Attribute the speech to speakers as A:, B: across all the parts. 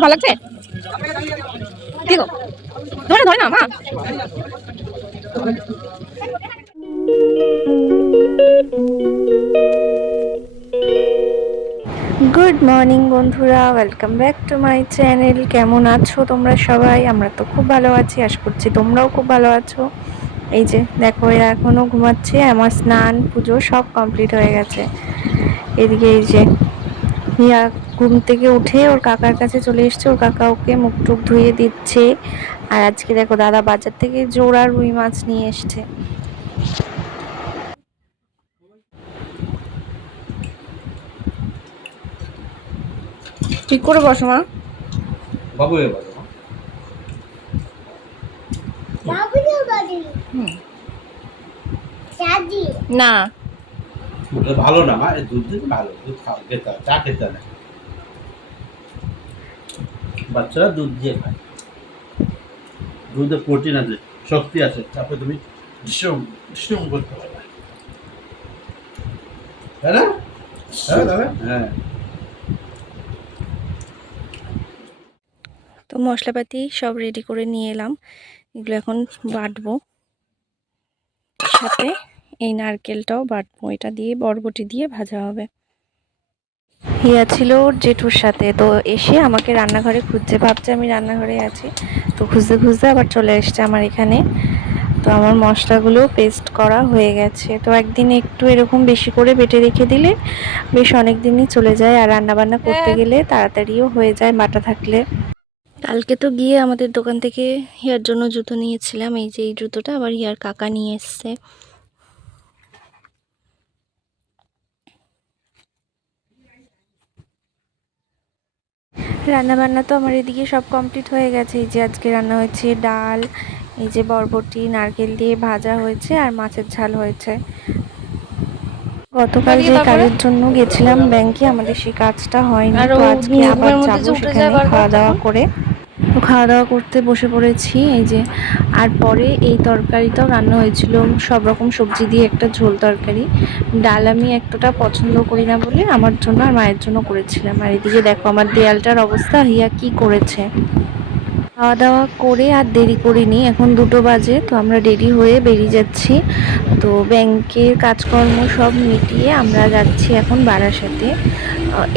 A: ভালো লাগছে? কি গো ধরে ধরে না, মা।
B: গুড মর্নিং বন্ধুরা। Welcome back to my channel কেমন আছো তোমরা সবাই? আমরা তো খুব ভালো আছি। আশা করছি তোমরাও খুব ভালো আছো। এই যে, দেখো, এরা এখনও ঘুমাচ্ছে। আমার স্নান পুজো সব কমপ্লিট হয়ে গেছে। এদিকে এই যে হিয়া ঘুম থেকে উঠে ওর কাকার কাছে চলে এসছে। ওর কাকা ওকে মুখ টুক ধুয়ে দিচ্ছে। আর আজকে দেখো দাদা বাজার থেকে জোড়া রুই মাছ নিয়ে এসছে।
A: ঠিক করে বসো মা।
C: বাবু
A: না।
C: ভালো না মা দুধ থেকে ভালো দুধ খাওয়া খেতে হয়, চা খেতে হয় বাচ্চারা দুধ দিয়ে খায়। দুধে প্রোটিন আছে শক্তি আছে তারপরে তুমি বিশ্রাম বিশ্রাম করতে পারবে। তাই না? হ্যাঁ দাদা হ্যাঁ।
B: তো মশলাপাতি সব রেডি করে নিয়ে এলাম। এগুলো এখন বাটবো। সাথে নারকেলটাও বাটবো, এটা দিয়ে বরবটি দিয়ে ভাজা হবে। হিয়া ছিল ওর জেঠুর সাথে, তো এসে আমাকে রান্নাঘরে খুঁজছে, ভাবছে আমি রান্নাঘরে আছি। তো খুঁজতে খুঁজতে আবার চলে এসছে আমার এখানে। তো আমার মশলাগুলো পেস্ট করা হয়ে গেছে। তো একদিন একটু এরকম বেশি করে বেটে রেখে দিলে বেশ অনেক দিনই চলে যায়, আর রান্নাবান্না করতে গেলে তাড়াতাড়িও হয়ে যায় বাটা থাকলে। কালকে তো গিয়ে আমাদের দোকান থেকে হিয়ার জন্য জুতো নিয়েছিলাম, এই যে এই জুতোটা আবার হিয়ার কাকা নিয়ে এসছে। রান্না বান্না তো আমার এদিকে সব কমপ্লিট হয়ে গেছে। এই যে আজকে রান্না হয়েছে ডাল এই যে বরবটি নারকেল দিয়ে ভাজা হয়েছে আর মাছের ঝাল হয়েছে। গতকাল যে কাজের জন্য গেছিলাম ব্যাংকে আমাদের সেই কাজটা হয়নি। তো আজকে আবার যাব সেখানে খাওয়া দাওয়া করে। তো খাওয়া দাওয়া করতে বসে পড়েছি, এই যে। আর পরে এই তরকারিটাও রান্না হয়েছিল, সব রকম সবজি দিয়ে একটা ঝোল তরকারি। ডাল আমি এতটা পছন্দ করি না বলে আমার জন্য আর মায়ের জন্য করেছিলাম। আর এদিকে দেখো আমার দেয়ালটার অবস্থা, হিয়া কি করেছে। খাওয়া দাওয়া করে আর দেরি করিনি। এখন দুটো বাজে, তো আমরা রেডি হয়ে বেরিয়ে যাচ্ছি। তো ব্যাংকের কাজকর্ম সব মিটিয়ে আমরা যাচ্ছি এখন বারাসাতে।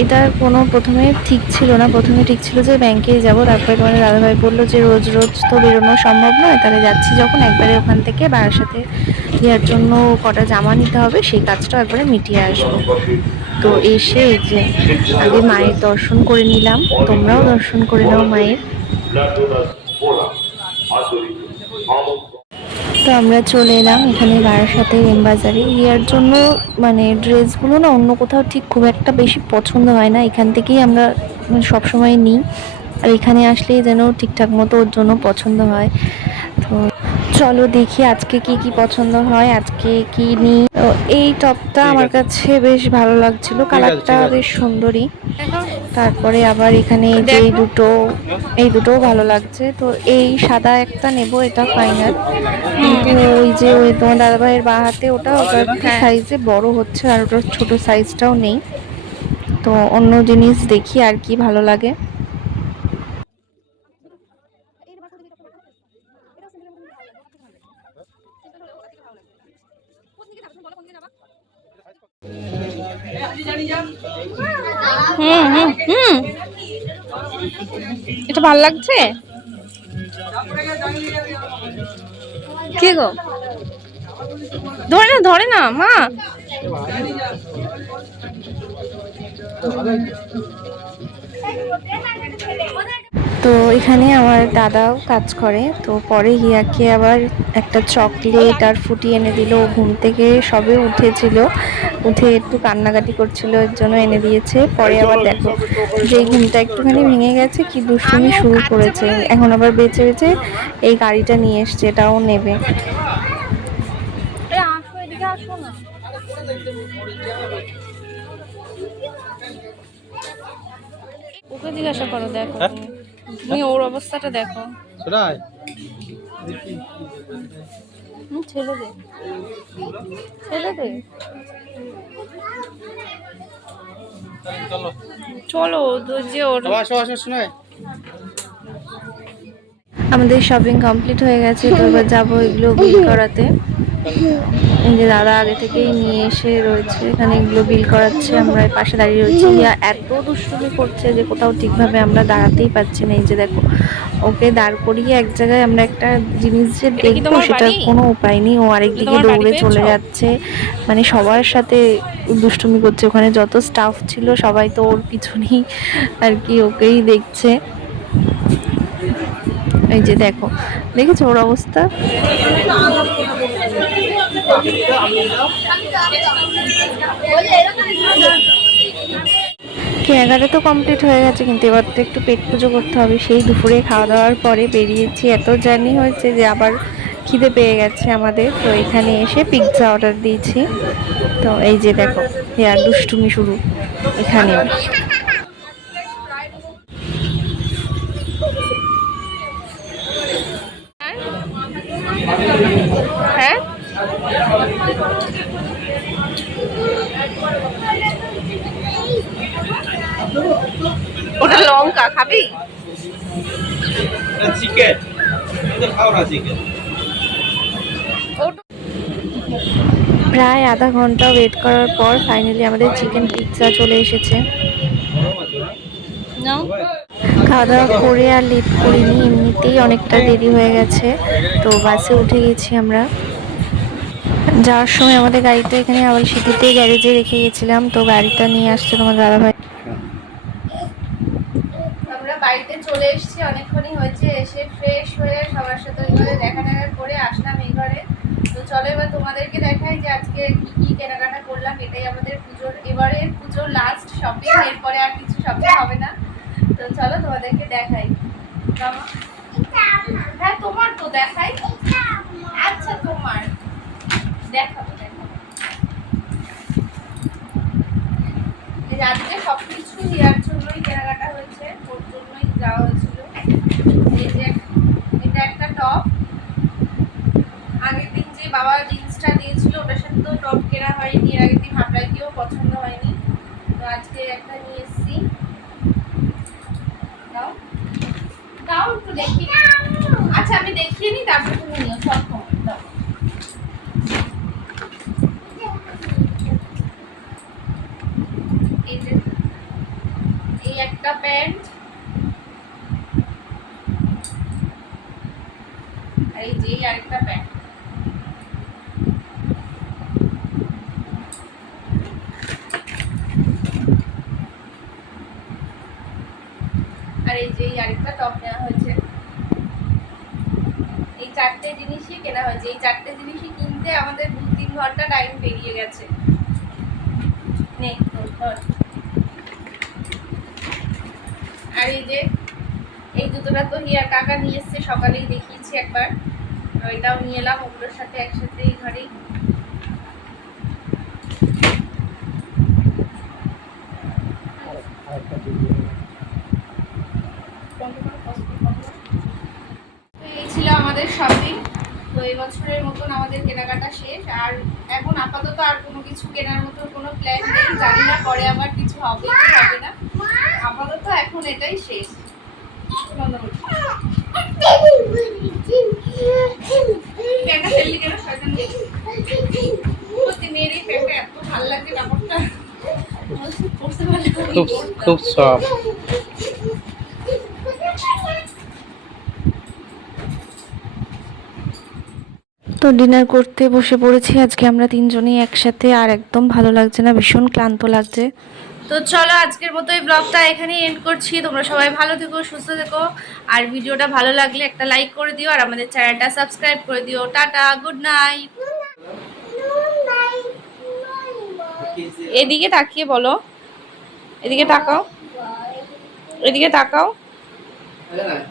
B: এটা কোনো প্রথমে ঠিক ছিল না। প্রথমে ঠিক ছিল যে ব্যাংকে যাব। তারপরে তোমার দাদাভাই বলল যে রোজ রোজ তো বেরোনো সম্ভব নয়। তাহলে যাচ্ছি যখন একবারে ওখান থেকে বারাসাতে। দেওয়ার জন্য কটা জামা নিতে হবে, সেই কাজটাও একবারে মিটিয়ে আসব। তো এসে যে আগে মায়ের দর্শন করে নিলাম, তোমরাও দর্শন করে নাও মায়ের। তো আমরা চলে এলাম এখানে বারাসাতে এমবাজারে ইয়ার জন্য মানে ড্রেসগুলো না অন্য কোথাও ঠিক খুব একটা বেশি পছন্দ হয় না, এখান থেকেই আমরা সব সময় নিই। আর এখানে আসলেই যেন ঠিকঠাক মতো ওর জন্য পছন্দ হয়। তো চলো দেখি আজকে কি কি পছন্দ হয় আজকে কি নিই তো এই টপটা আমার কাছে বেশ ভালো লাগছিল কালারটা বেশ সুন্দরী। তারপরে আবার এখানে এই যে এই দুটো এই দুটোও ভালো লাগছে। তো এই সাদা একটা নেব এটা ফাইনাল। কিন্তু ওই যে ওই তোমার দাদাভাইয়ের বা হাতে ওটা ওটা সাইজে বড় হচ্ছে আর ওটার ছোট সাইজটাও নেই। তো অন্য জিনিস দেখি আর কি ভালো লাগে।
A: হুম হুম হুম। এটা ভালো লাগছে? কে গো? ধরে না ধরে না মা।
B: তো এখানে আমার দাদাও কাজ করে তো পরে হিয়াকে আবার একটা চকলেট আর ফুটি এনে দিল। ও ঘুম থেকে সবে উঠেছিল উঠে একটু কান্নাকাটি করছিল এর জন্য এনে দিয়েছে। পরে আবার দেখো যে ঘুমটা একটুখানি ভেঙে গেছে কি দুষ্টুমি শুরু করেছে। এখন আবার বেঁচে বেঁচে এই গাড়িটা নিয়ে এসছে এটাও নেবে।
A: ওকে জিজ্ঞাসা করো দেখো।
C: হ্যাঁ?
A: তুমি। ওর অবস্থাটা দেখো। দে ছেড়ে দে
D: চলো যে ওর
A: আমাদের শপিং কমপ্লিট হয়ে গেছে তো এবার যাব এগুলো বিল করাতে। এই যে দাদা আগে থেকেই নিয়ে এসে রয়েছে এখানে এগুলো বিল করাচ্ছে আমরা পাশে দাঁড়িয়ে রয়েছি। ইয়া এত দুষ্টুমি করছে যে কোথাও ঠিকভাবে আমরা দাঁড়াতেই পাচ্ছি না। এই যে দেখো ওকে দাঁড় করিয়ে এক জায়গায় আমরা একটা জিনিস যে দেখব সেটার কোনো উপায় নেই। ও আরেকদিকে দৌড়ে চলে যাচ্ছে। মানে সবার সাথে দুষ্টুমি করছে। ওখানে যত স্টাফ ছিল সবাই তো ওর পিছনেই আর কি ওকেই দেখছে। এই যে দেখো, দেখেছ ওর অবস্থা? কেনাকাটা তো কমপ্লিট হয়ে গেছে, কিন্তু এবার তো একটু পেট পুজো করতে হবে। সেই দুপুরে খাওয়া দাওয়ার পরে বেরিয়েছি, এত জার্নি হয়েছে যে আবার খিদে পেয়ে গেছে আমাদের। তো এখানে এসে পিৎজা অর্ডার দিয়েছি। তো এই যে দেখো হেয়ার দুষ্টুমি শুরু, এখানেও।
D: হ্যাঁ? ওটা লঙ্কা খাবি?
C: চিকেন
A: প্রায় আধা ঘণ্টা ওয়েট করার পর ফাইনালি আমাদের চিকেন পিৎজা চলে এসেছে।
D: নাও
A: খাওয়া দাওয়া করে আর লেট করিনি, এমনিতেই অনেকটা দেরি হয়ে গেছে, তো বাসে উঠে গেছি আমরা। যাওয়ার সময় আমাদের গাড়িটা এখানে আবার সিটিতে গ্যারেজে রেখে গেছিলাম, তো গাড়িটা নিয়ে আসছে তোমার দাদাভাই। আমরা বাড়িতে চলে এসেছি, অনেকক্ষণই হয়েছে, এসে ফ্রেশ হয়ে সবার সাথে দেখা দেখা করে আসলাম এই ঘরে তো চলো এবার তোমাদেরকে দেখাই যে আজকে কি কি কেনাকাটা করলাম, এটাই আমাদের পুজোর। এবারের পুজোর লাস্ট শপিং এরপরে আর কিছু শপিং হবে না। চলো তোমাদেরকে দেখাই। হ্যাঁ তোমার তো দেখাই। আচ্ছা তোমার। দেখাবো দেখাবো আজকে সবকিছু দেওয়ার জন্যই কেনাকাটা হয়েছে, ওর জন্যই যাওয়া হয়েছিল। এই যে, এটা একটা টপ। আগের দিন যে বাবা জিন্সটা দিয়েছিল, ওটার সাথে তো টপ কেনা হয়নি, এর আগের দিন হাবড়ায় গিয়েও পছন্দ হয়নি। তো আজকে একটা নিয়ে এসেছি দাও দাও একটু দেখি আচ্ছা আমি দেখিয়ে নিই তারপর তুমি নিও। সব তোমার দাও এই যে এই একটা প্যান্ট আর এই যে এই আরেকটা প্যান্ট আর এই আরেকটা টপ নেওয়া হয়েছে। এই চারটে জিনিসই কেনা হয়েছে। এই চারটে জিনিসই কিনতে আমাদের দু তিন ঘণ্টা টাইম পেরিয়ে গেছে। নে ধর, ধর। আর এই যে এই জুতোটা তো হিয়ার কাকা নিয়ে এসছে সকালেই দেখিয়েছি একবার। তো এটাও নিয়ে এলাম ওগুলোর সাথে একসাথে এই ঘরেই। তো এই ছিল আমাদের শপিং তো এই বছরের মতন আমাদের কেনাকাটা শেষ। আর এখন আপাতত আর কোনো কিছু কেনার মতন কোনো প্ল্যান নেই। জানি না পরে আবার কিছু হবে কি হবে না। আপাতত এখন এটাই শেষ। এত ভালো
C: খুব। খুব
A: তো ডিনার করতে বসে পড়েছি আজকে আমরা তিনজনেই একসাথে আর একদম ভালো লাগছে না ভীষণ ক্লান্ত লাগছে তো চলো আজকের মতো এই ব্লগটা এখানেই এন্ড করছি তোমরা সবাই ভালো থেকো সুস্থ থেকো আর ভিডিওটা ভালো লাগলে একটা লাইক করে দিও আর আমাদের চ্যানেলটা সাবস্ক্রাইব করে দিও টাটা গুড নাইট
D: এদিকে তাকিয়ে বলো এদিকে তাকাও এদিকে তাকাও
C: হ্যাঁ